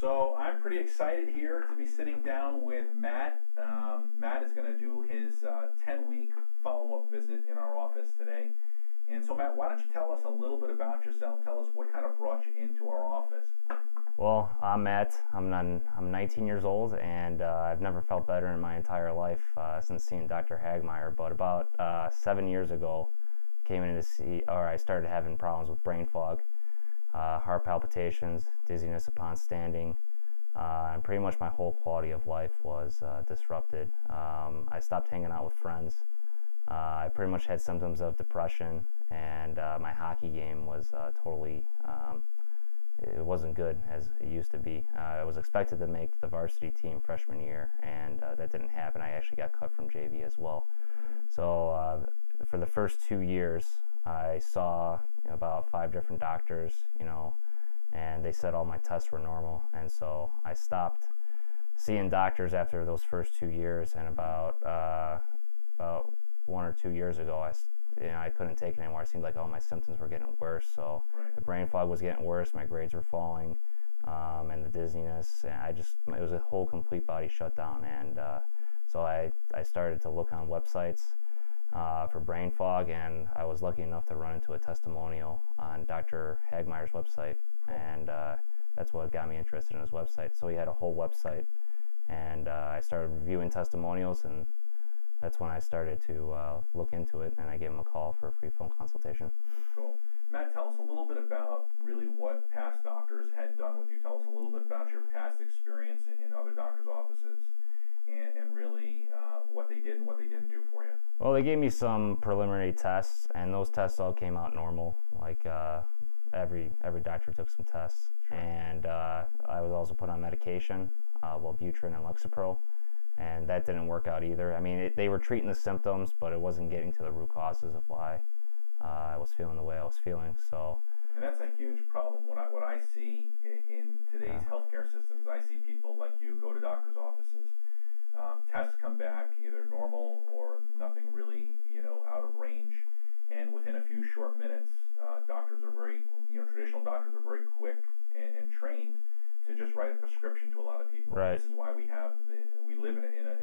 So I'm pretty excited here to be sitting down with Matt. Matt is going to do his 10-week follow-up visit in our office today. And so Matt, why don't you tell us a little bit about yourself? Tell us what kind of brought you into our office. Well, I'm Matt. I'm 19 years old, and I've never felt better in my entire life since seeing Dr. Hagmeyer. But about 7 years ago, I started having problems with brain fog, heart palpitations, dizziness upon standing, and pretty much my whole quality of life was disrupted. I stopped hanging out with friends. I pretty much had symptoms of depression, and my hockey game was totally. It wasn't good as it used to be. I was expected to make the varsity team freshman year, and that didn't happen. I actually got cut from JV as well. So for the first 2 years, I saw about 5 different doctors, and they said all my tests were normal. And so I stopped seeing doctors after those first 2 years, and about 1 or 2 years ago, I couldn't take it anymore. It seemed like all my symptoms were getting worse. So the brain fog was getting worse, my grades were falling, and the dizziness. And it was a whole complete body shutdown. And so I started to look on websites for brain fog, and I was lucky enough to run into a testimonial on Dr. Hagmeyer's website, and that's what got me interested in his website. So he had a whole website, and I started reviewing testimonials, and that's when I started to look into it, and I gave him a call for a free phone consultation. Cool. Matt, tell us a little bit about really what past doctors had done with you. Tell us a little bit about your past experience in other doctors' offices, and really what they did and what they didn't do for you. Well, they gave me some preliminary tests, and those tests all came out normal. Like every doctor took some tests, and I was also put on medication, Wellbutrin and Lexapro. And that didn't work out either. I mean, they were treating the symptoms, but it wasn't getting to the root causes of why I was feeling the way I was feeling. And that's a huge problem. What I see in today's healthcare systems, I see people like you go to doctors' offices, tests come back either normal or nothing really, out of range, and within a few short minutes, doctors are very, traditional doctors are very quick and trained to just write a prescription to a lot of people. Right. This is why we live in a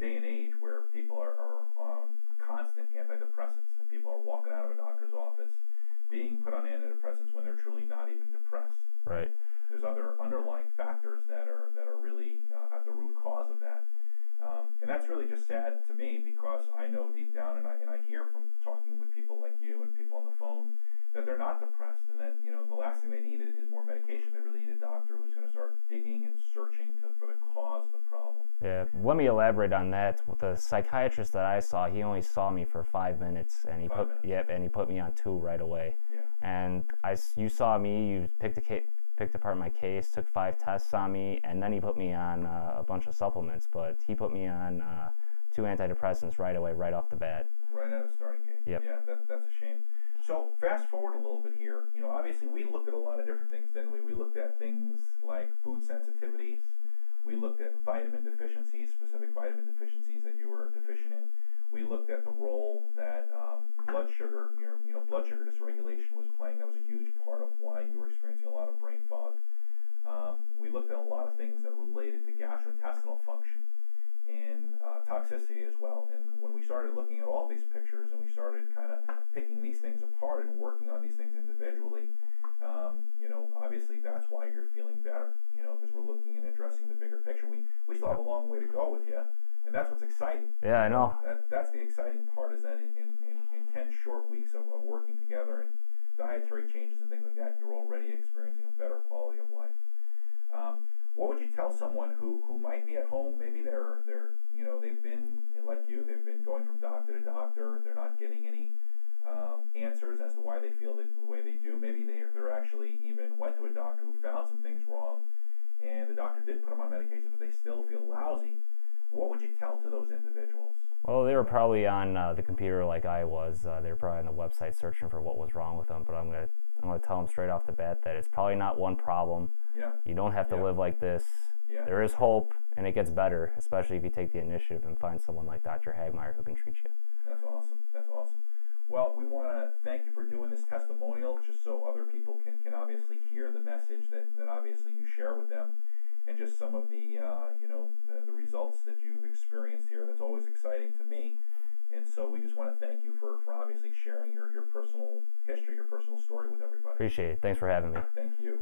day and age where people are on constant antidepressants, and people are walking out of a doctor's office being put on antidepressants when they're truly not even depressed. Right. There's other underlying factors that are really at the root cause of that, and that's really just sad to me, because I know deep down, and I hear from talking with people like you and people on the phone, that they're not depressed, and that the last thing they need is more medication. They really need a doctor who's going to start digging and searching for the cause of the problem. Yeah, let me elaborate on that. The psychiatrist that I saw, he only saw me for 5 minutes, and he put me on 2 right away. Yeah. And you saw me, you picked apart my case, took 5 tests on me, and then he put me on a bunch of supplements. But he put me on 2 antidepressants right away, right off the bat. Right out of the starting gate. Yep. Yeah, that's a shame. So fast forward a little bit here. Obviously we looked at a lot of different things, didn't we? We looked at things like food sensitivities. We looked at vitamin deficiencies, specific vitamin deficiencies that you were deficient in. We looked at the role that blood sugar dysregulation was playing. That was a huge part of why you were experiencing a lot of brain fog. We looked at a lot of things that related to gastrointestinal function and toxicity as well. And when we started looking at all these pictures, and we started kind of picking these things apart and working on these things individually, obviously that's why you're feeling better, because we're looking and addressing the bigger picture. We still have a long way to go with you, and that's what's exciting. Yeah, I know. That's the exciting part, is that in 10 short weeks of working together and dietary changes and things like that, you're already experiencing a better quality of life. What would you tell someone who might be at home? Maybe they've been like you. They've been going from doctor to doctor. They're not getting any answers as to why they feel the way they do. Maybe they're actually even went to a doctor who found some things wrong, and the doctor did put them on medication, but they still feel lousy. What would you tell to those individuals? Well, they were probably on the computer like I was. They were probably on the website searching for what was wrong with them. But I'm gonna tell them straight off the bat that it's probably not one problem. Yeah. You don't have to live like this. Yeah. There is hope, and it gets better, especially if you take the initiative and find someone like Dr. Hagmeyer who can treat you. That's awesome. That's awesome. Well, we want to thank you for doing this testimonial, just so other people can obviously hear the message that obviously you share with them, and just some of the the results that you've experienced here. That's always exciting to me. And so we just want to thank you for obviously sharing your personal history, your personal story with everybody. Appreciate it. Thanks for having me. Thank you.